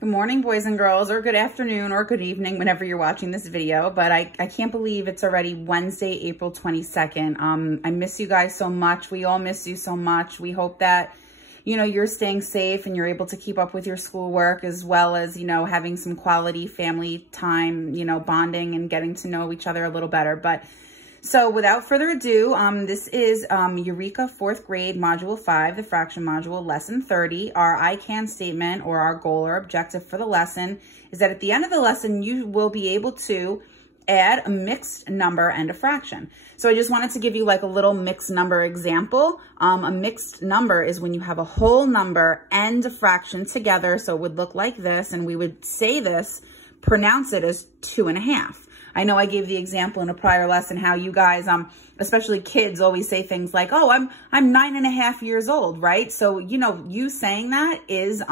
Good morning, boys and girls, or good afternoon, or good evening, whenever you're watching this video. But I can't believe it's already Wednesday, April 22nd. I miss you guys so much. We all miss you so much. We hope that, you're staying safe and you're able to keep up with your schoolwork, as well as, having some quality family time, bonding and getting to know each other a little better. But so without further ado, this is Eureka 4th grade, Module 5, the fraction module, lesson 30. Our I can statement, or our goal or objective for the lesson, is that at the end of the lesson, you will be able to add a mixed number and a fraction. So I just wanted to give you like a little mixed number example. A mixed number is when you have a whole number and a fraction together. So it would look like this, and we would say this, pronounce it as 2.5. I know I gave the example in a prior lesson how you guys, especially kids, always say things like, oh, I'm 9.5 years old, right? So, you saying that is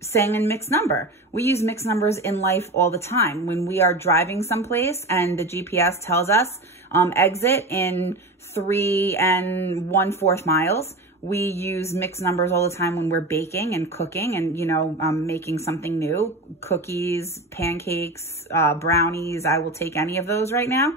saying in mixed number. We use mixed numbers in life all the time. When we are driving someplace and the GPS tells us exit in 3 1/4 miles, we use mixed numbers all the time when we're baking and cooking and, making something new. Cookies, pancakes, brownies. I will take any of those right now.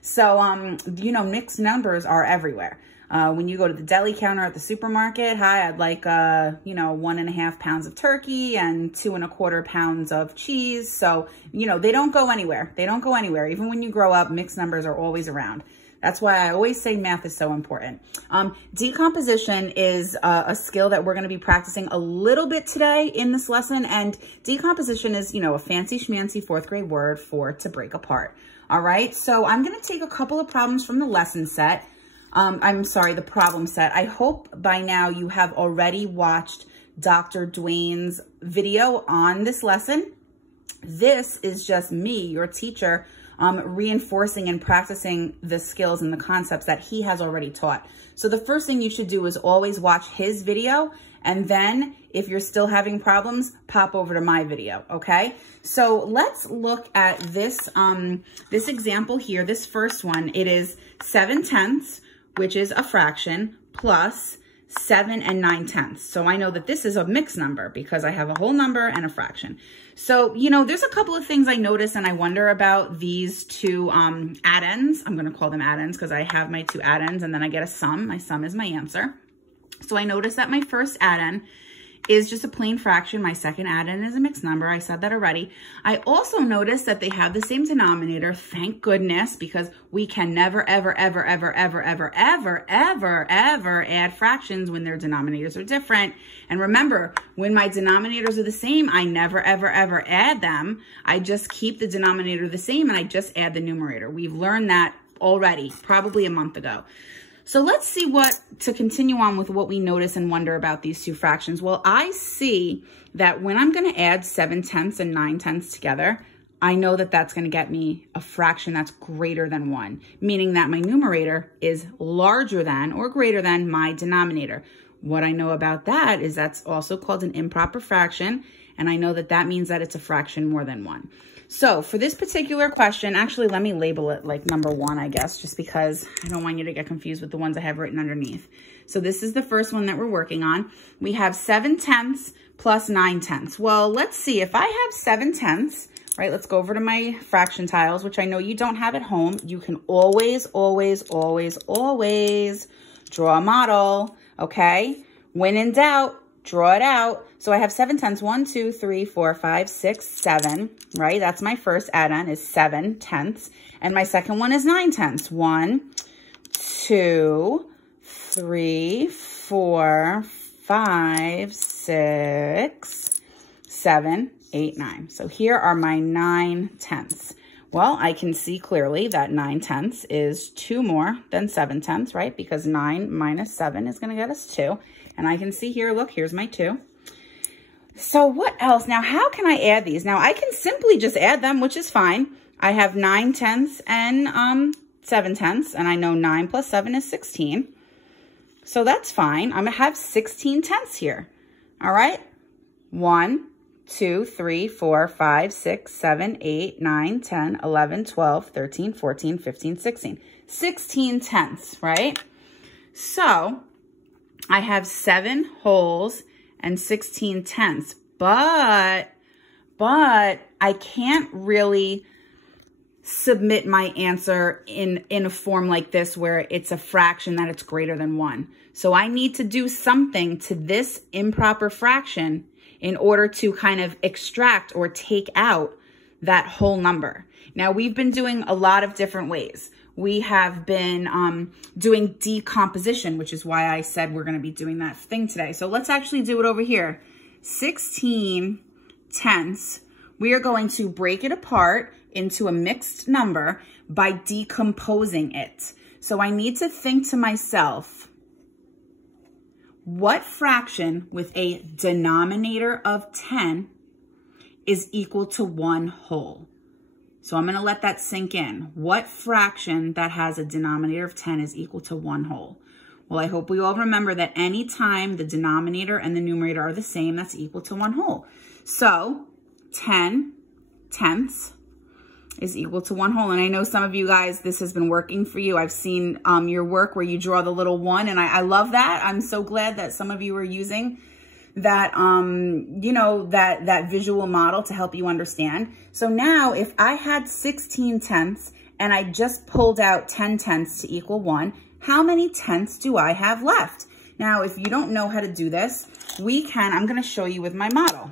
So, mixed numbers are everywhere. When you go to the deli counter at the supermarket, hi, I'd like, 1.5 pounds of turkey and 2 1/4 pounds of cheese. So, they don't go anywhere. They don't go anywhere. Even when you grow up, mixed numbers are always around. That's why I always say math is so important. Decomposition is a skill that we're going to be practicing a little bit today in this lesson. And decomposition is, a fancy schmancy 4th grade word for to break apart. All right. So I'm going to take a couple of problems from the lesson set. The problem set. I hope by now you have already watched Dr. Dwayne's video on this lesson. This is just me, your teacher, reinforcing and practicing the skills and the concepts that he has already taught. So the first thing you should do is always watch his video. And then if you're still having problems, pop over to my video. Okay. So let's look at this, this example here. This first one, it is 7/10, which is a fraction, plus 7 9/10. So I know that this is a mixed number because I have a whole number and a fraction. So, there's a couple of things I notice and I wonder about these two addends. I'm going to call them addends because I have my two addends and then I get a sum. My sum is my answer. So I notice that my first addend is just a plain fraction. My second addend is a mixed number. I said that already. I also noticed that they have the same denominator. Thank goodness, because we can never, ever, ever, ever, ever, ever, ever, ever, ever add fractions when their denominators are different. And remember, when my denominators are the same, I never, ever, ever add them. I just keep the denominator the same and I just add the numerator. We've learned that already, probably a month ago. So let's see to continue on with what we notice and wonder about these two fractions. Well, I see that when I'm going to add 7/10 and 9/10 together, I know that that's going to get me a fraction that's greater than 1, meaning that my numerator is larger than or greater than my denominator. What I know about that is that's also called an improper fraction, and I know that that means that it's a fraction more than 1. So for this particular question, actually, let me label it like number 1, I guess, just because I don't want you to get confused with the ones I have written underneath. So this is the first one that we're working on. We have 7/10 plus 9/10. Well, let's see. If I have 7/10, right, let's go over to my fraction tiles, which I know you don't have at home. You can always, always, always, always draw a model, okay? When in doubt, draw it out. So I have 7/10, 1, 2, 3, 4, 5, 6, 7, right? That's my first add-on is 7/10. And my second one is 9/10. 1, 2, 3, 4, 5, 6, 7, 8, 9. So here are my 9/10. Well, I can see clearly that 9/10 is 2 more than 7/10, right? Because 9 minus 7 is going to get us 2. And I can see here, look, here's my 2. So what else? Now, how can I add these? Now, I can simply just add them, which is fine. I have 9/10 and 7/10, and I know 9 plus 7 is 16. So that's fine. I'm going to have 16/10 here. All right? 1, 2, 3, 4, 5, 6, 7, 8, 9, 10, 11, 12, 13, 14, 15, 16. 16/10, right? So I have 7 wholes and 16/10, but but I can't really submit my answer in a form like this where it's a fraction that it's greater than 1. So I need to do something to this improper fraction in order to kind of extract or take out that whole number. Now, we've been doing a lot of different ways. We have been doing decomposition, which is why I said we're going to be doing that thing today. So let's actually do it over here. 16 tenths. We are going to break it apart into a mixed number by decomposing it. So I need to think to myself, what fraction with a denominator of 10 is equal to 1 whole? So I'm going to let that sink in. What fraction that has a denominator of 10 is equal to 1 whole? Well, I hope we all remember that anytime the denominator and the numerator are the same, that's equal to 1 whole. So 10 tenths is equal to 1 whole. And I know some of you guys, this has been working for you. I've seen your work where you draw the little 1, and I love that. I'm so glad that some of you are using that, you know, that visual model to help you understand. So now if I had 16 tenths and I just pulled out 10 tenths to equal 1, how many tenths do I have left? Now, if you don't know how to do this, I'm going to show you with my model.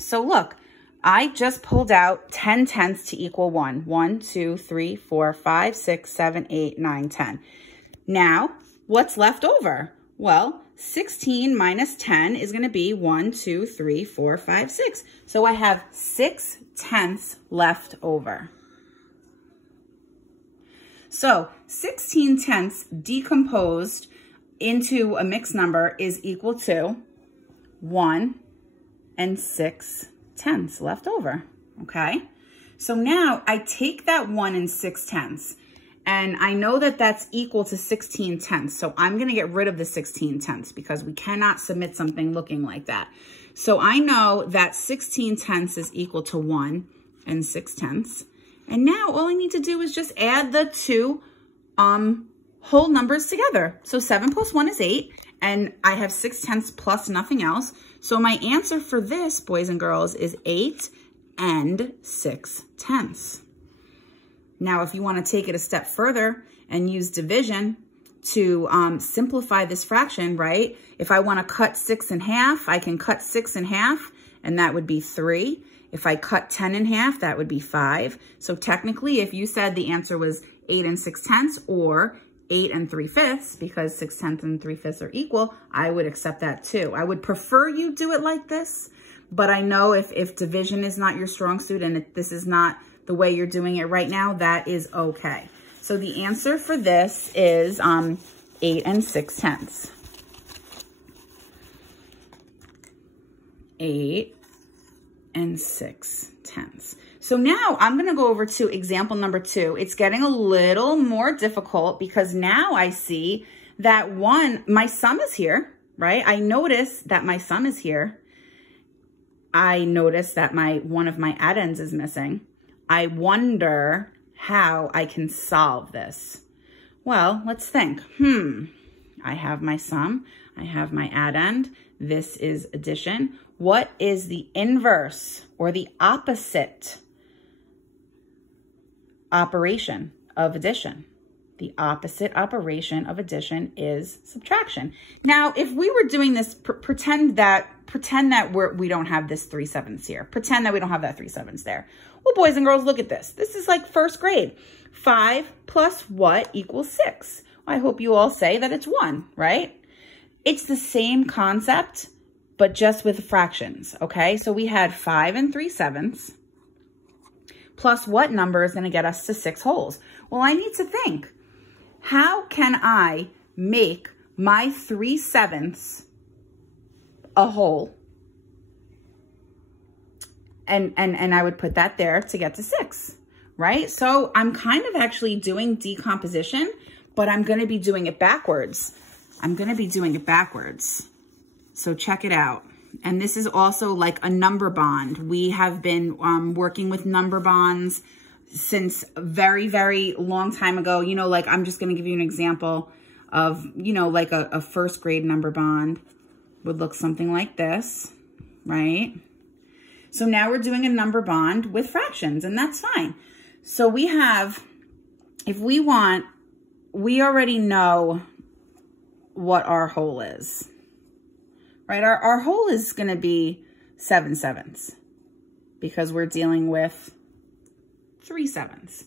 So look, I just pulled out 10 tenths to equal 1. 1, 2, 3, 4, 5, 6, 7, 8, 9, 10. Now, what's left over? Well, 16 minus 10 is going to be 1, 2, 3, 4, 5, 6. So I have 6 tenths left over. So 16 tenths decomposed into a mixed number is equal to 1 and 6 tenths left over, okay? So now I take that 1 and 6 tenths, and I know that that's equal to 16 tenths. So I'm going to get rid of the 16 tenths because we cannot submit something looking like that. So I know that 16 tenths is equal to 1 and 6 tenths. And now all I need to do is just add the two whole numbers together. So 7 plus 1 is 8, and I have 6 tenths plus nothing else. So my answer for this, boys and girls, is 8 and 6 tenths. Now, if you want to take it a step further and use division to simplify this fraction, right? If I want to cut 6 in half, I can cut 6 in half, and that would be 3. If I cut 10 in half, that would be 5. So technically, if you said the answer was 8 and 6 tenths or 8 and 3/5, because 6 tenths and 3/5 are equal, I would accept that too. I would prefer you do it like this, but I know if division is not your strong suit and if this is not the way you're doing it right now, that is okay. So the answer for this is 8 and 6 tenths. 8 and 6 tenths. So now I'm going to go over to example number 2. It's getting a little more difficult because now I see that my sum is here, right? I notice that my sum is here. I notice that one of my addends is missing. I wonder how I can solve this. Well, let's think. I have my sum. I have my addend. This is addition. What is the inverse or the opposite operation of addition? The opposite operation of addition is subtraction. Now, if we were doing this, pretend that we don't have this 3/7 here. Pretend that we don't have that 3/7 there. Well, boys and girls, look at this. This is like first grade. 5 plus what equals 6? I hope you all say that it's 1, right? It's the same concept, but just with fractions, okay? So we had 5 and 3/7 plus what number is going to get us to 6 wholes? Well, I need to think. How can I make my 3/7 a whole? And I would put that there to get to 6, right? So I'm kind of actually doing decomposition, but I'm going to be doing it backwards. So check it out. And this is also like a number bond. We have been working with number bonds since a very, very long time ago. You know, like I'm just going to give you an example of, you know, like a first grade number bond would look something like this, right? So now we're doing a number bond with fractions, and that's fine. So we have, if we want, we already know what our whole is, right? Our whole is going to be 7/7 because we're dealing with 3/7.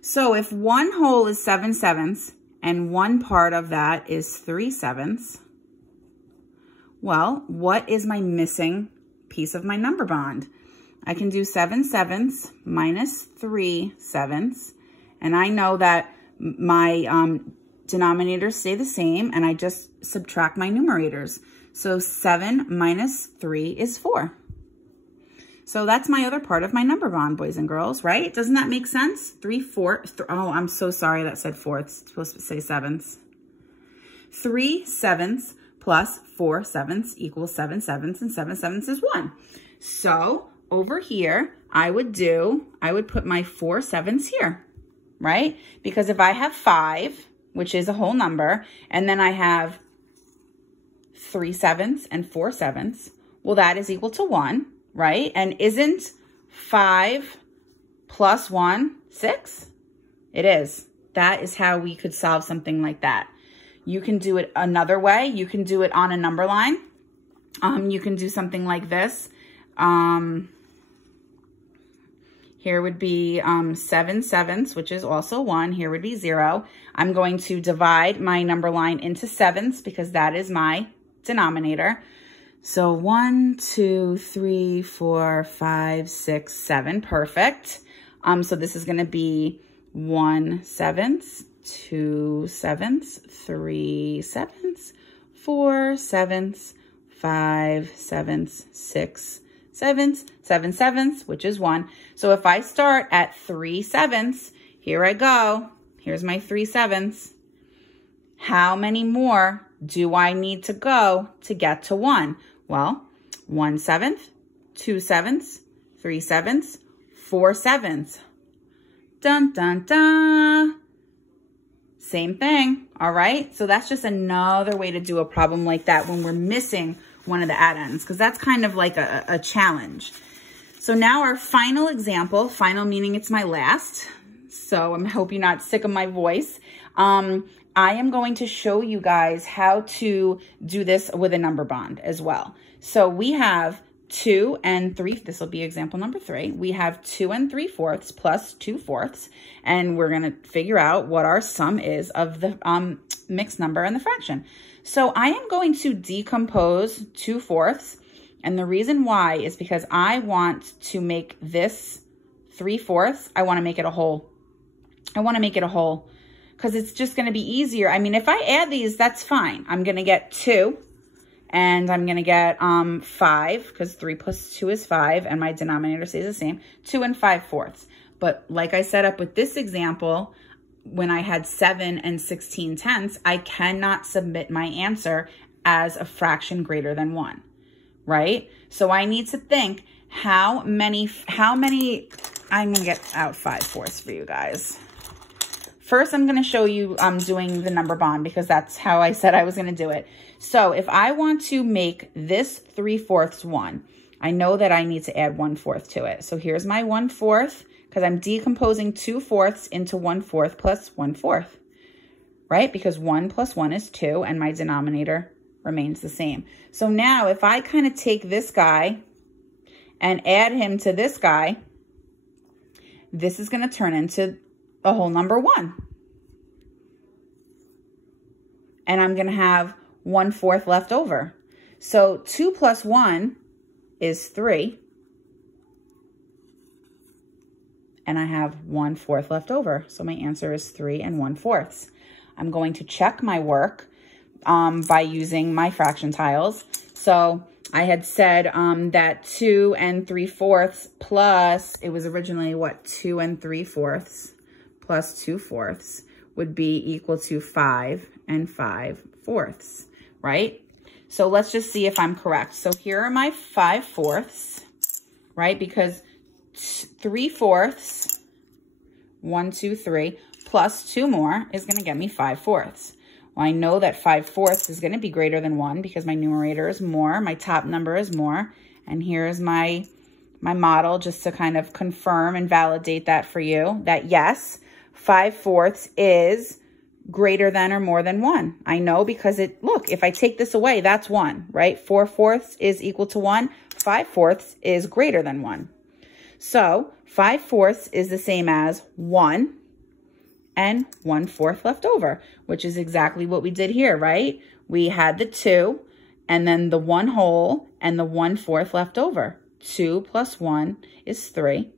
So if one whole is 7/7 and one part of that is 3/7, well, what is my missing piece of my number bond? I can do 7/7 minus 3/7, and I know that my denominators stay the same, and I just subtract my numerators. So 7 minus 3 is 4. So that's my other part of my number bond, boys and girls, right? Doesn't that make sense? 3/4. Oh, I'm so sorry that said fourths. It's supposed to say sevenths. 3/7 plus 4/7 equals 7/7, and 7/7 is 1. So over here, I would put my 4/7 here, right? Because if I have 5, which is a whole number, and then I have 3/7 and 4/7, well, that is equal to 1, right? And isn't 5 plus 1 6? It is. That is how we could solve something like that. You can do it another way. You can do it on a number line. You can do something like this. Here would be 7/7, which is also 1. Here would be 0. I'm going to divide my number line into 7s because that is my denominator. So 1, 2, 3, 4, 5, 6, 7. Perfect. So this is going to be 1/7, 2/7, 3/7, 4/7, 5/7, 6/7, 7/7, which is 1. So if I start at 3/7, here I go. Here's my 3/7. How many more do I need to go to get to 1? Well, 1/7, 2/7, 3/7, 4/7. Dun, dun, dun. Same thing, all right? So that's just another way to do a problem like that when we're missing one of the add-ends, because that's kind of like a challenge. So now our final example, final meaning it's my last, so I hope you're not sick of my voice. I am going to show you guys how to do this with a number bond as well. So we have 2 and 3, this will be example number 3. We have 2 3/4 plus 2/4, and we're going to figure out what our sum is of the mixed number and the fraction. So I am going to decompose 2/4, and the reason why is because I want to make this 3/4, I want to make it a whole. I want to make it a whole because it's just going to be easier. I mean, if I add these, that's fine. I'm going to get 2. And I'm going to get 5, because 3 plus 2 is 5, and my denominator stays the same, 2 5/4. But like I set up with this example, when I had 7 and 16/10, I cannot submit my answer as a fraction greater than 1, right? So I need to think how many, I'm going to get out 5/4 for you guys. First, I'm going to show you doing the number bond because that's how I said I was going to do it. So if I want to make this 3/4 1, I know that I need to add 1/4 to it. So here's my 1/4 because I'm decomposing 2/4 into 1/4 plus 1/4, right? Because 1 plus 1 is 2 and my denominator remains the same. So now if I kind of take this guy and add him to this guy, this is going to turn into a whole number 1. And I'm going to have 1/4 left over. So 2 plus 1 is 3. And I have 1/4 left over. So my answer is 3 1/4. I'm going to check my work by using my fraction tiles. So I had said that 2 3/4 plus, it was originally what, 2 3/4 plus 2/4 would be equal to 5 5/4, right? So let's just see if I'm correct. So here are my 5/4, right? Because 3/4, 1, 2, 3, plus 2 more is going to get me 5/4. Well, I know that 5/4 is going to be greater than 1 because my numerator is more, my top number is more, and here's my my model just to kind of confirm and validate that for you, that yes, 5/4 is greater than or more than 1. I know because look, if I take this away, that's 1, right? 4/4 is equal to 1. 5/4 is greater than 1. So 5/4 is the same as 1 and 1/4 left over, which is exactly what we did here, right? We had the 2 and then the 1 whole and the 1/4 left over. 2 plus 1 is 3,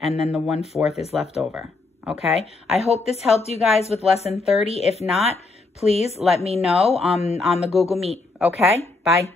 and then the 1/4 is left over. Okay, I hope this helped you guys with lesson 30. If not, please let me know on the Google Meet. Okay, bye.